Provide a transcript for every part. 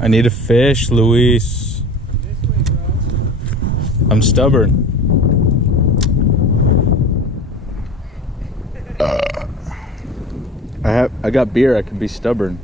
I need a fish, Luis. This way, bro. I'm stubborn. I got beer. I can be stubborn.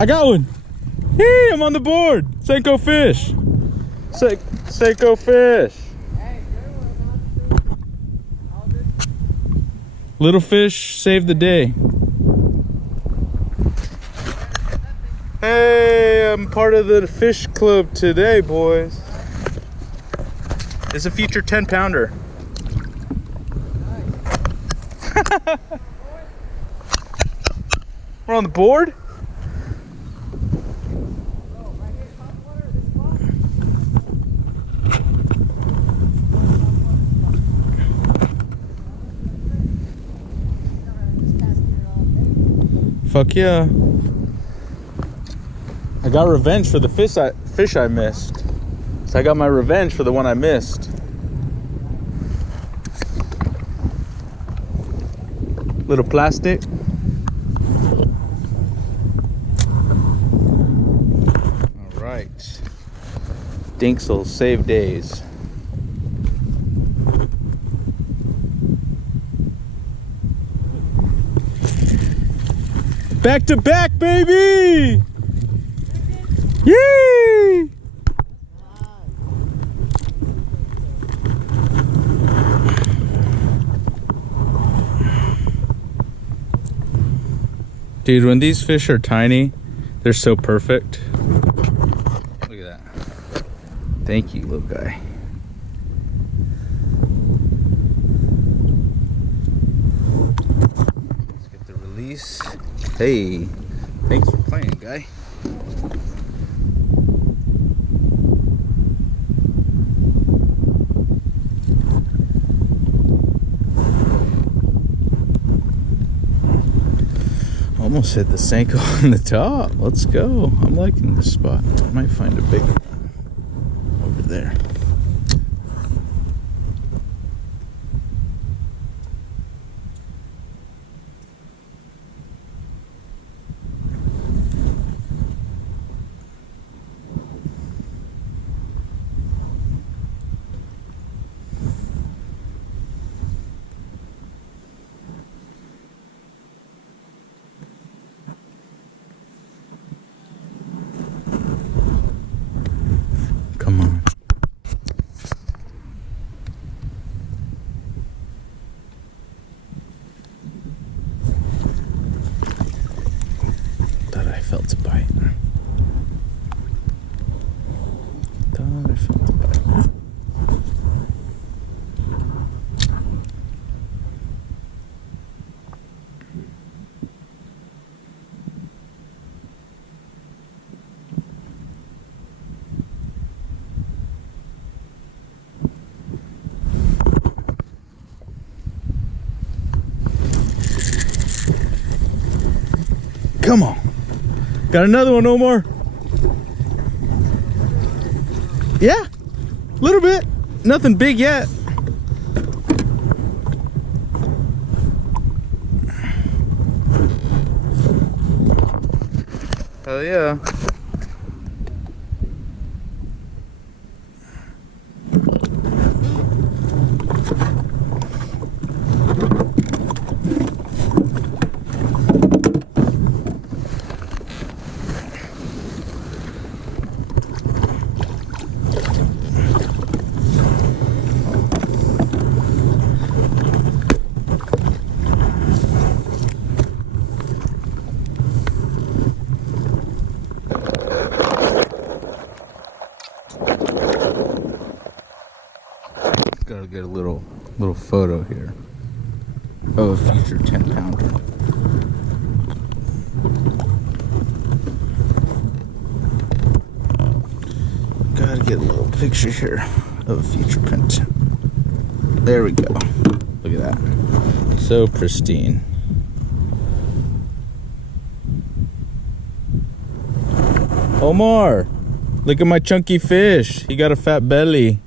I got one. Hey, I'm on the board. Senko fish. Senko fish. Little fish saved the day. Hey, I'm part of the fish club today, boys. It's a future 10-pounder. We're on the board. Fuck yeah. I got revenge for the fish I missed. So I got my revenge for the one I missed. Little plastic. All right. Dinks'll save days. Back to back, baby! Yay! Dude, when these fish are tiny, they're so perfect. Look at that. Thank you, little guy. Let's get the release. Hey, thanks for playing, guy. Almost hit the Senko on the top. Let's go. I'm liking this spot. I might find a bigger one over there. Come on. Thought I felt a bite. Thought I felt a bite. Come on. Got another one, Omar. Yeah, a little bit. Nothing big yet. Hell yeah. Gotta get a little photo here of a future 10-pounder. Gotta get a little picture here of a future print. There we go. Look at that. So pristine. Omar, look at my chunky fish. He got a fat belly.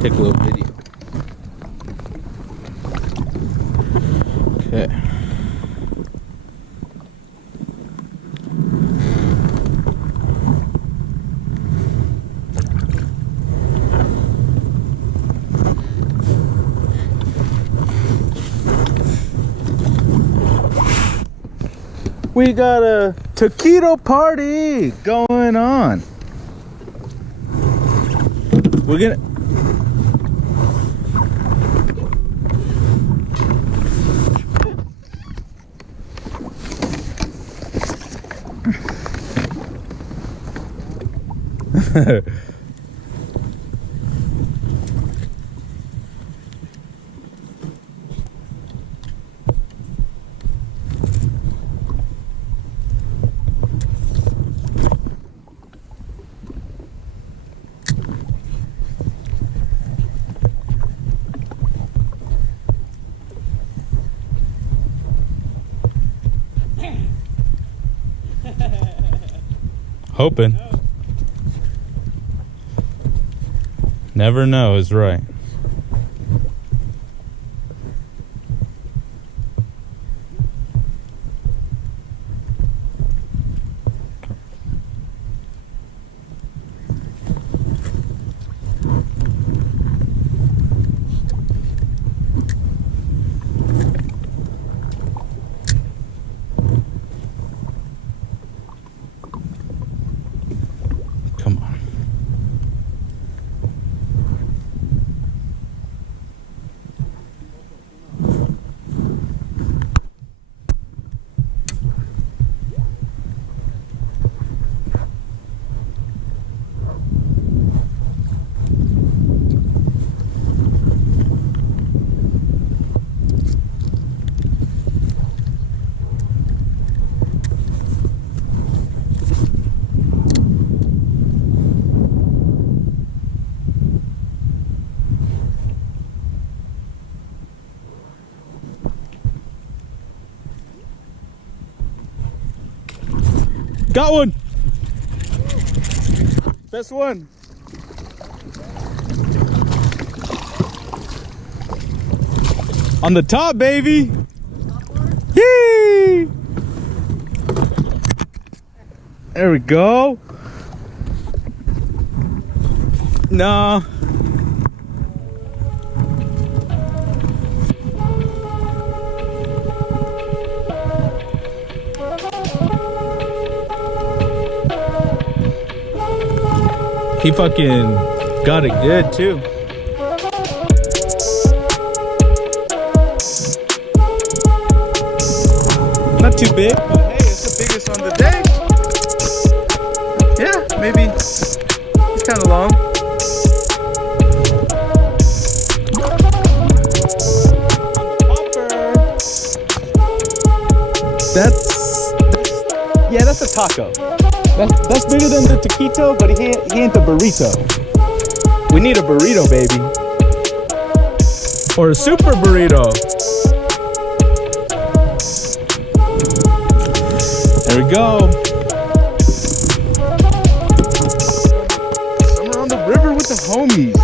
Take a little video. Okay. We got a taquito party going on. We're gonna hoping. Never know is right. Come on. Got one! Best one! On the top, baby! Yay! There we go. No. He fucking got it good too. Not too big, but hey, it's the biggest on the day. Yeah, maybe it's kind of long. That's a taco. That's bigger than the taquito, but he ain't the burrito. We need a burrito, baby. Or a super burrito. There we go. Somewhere on the river with the homies.